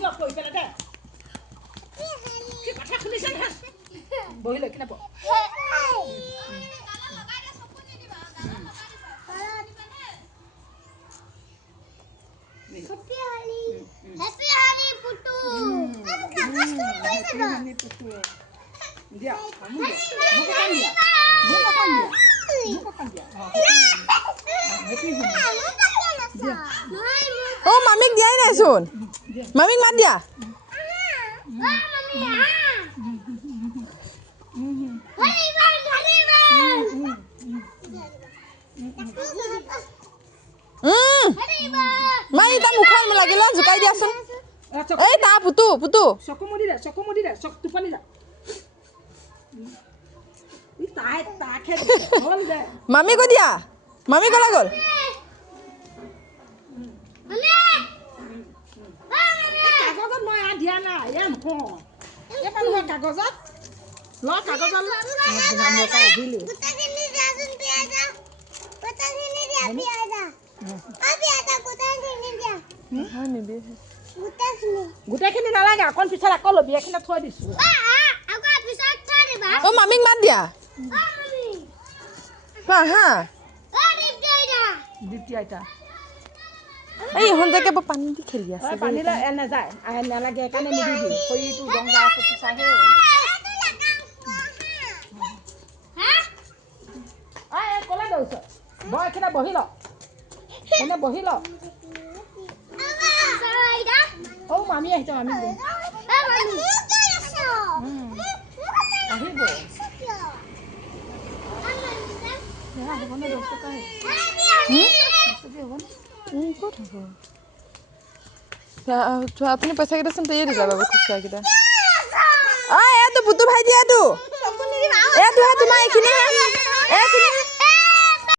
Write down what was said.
বহিব কৈ পেলাই দে কি কথা শুনিছ না বহিলে কি নাপ Happy Holi Putu. Happy Putu. Dia, kamu dia. Muka kan dia. Muka kan dia. Muka kan dia. Happy Holi. Dia. Oh, mamik dia ini sun. Mamik mat dia. Mai ta mukhan me lagi lon sukai dia sun. Eh ta putu putu. Sok mudi dah. Sok tupani dah. Ini tak khe. Hol deh. Mami ko dia. Mami ko lagol. কাগজত মই দিয়া নাই এ নহয় এ পালো কাগজত ল কাগজত নাম কা দিলি Kutagini jasun piada. Kutagini dia piada. Piada kutagini dia. Ha ni be. Kutagini. গোটেইখিনি নালাগে অকণ পিছত আকৌ লবি এখিনি থৈ দিছো Aku bisa cari bang. Oh mamik mat dia. Mami. Pa ha. Rip dia. দিতি আইতা এই হন জাকে পানি দি খেলি আছে পানী লৈ এনে যায় নালাগে কাৰণে নিদিবি খৰিটো গংগা ফুটি চাহে কলে দৌছ বয় এখানে বহি ল এনে বহি ল ও মামি আহিছে মামি আহিব तो अपने पैसा के दसन तैयारी ला बाबा खुद के आ ए तो पुतु भाई दिया तू ए तू है तुम्हारे किने है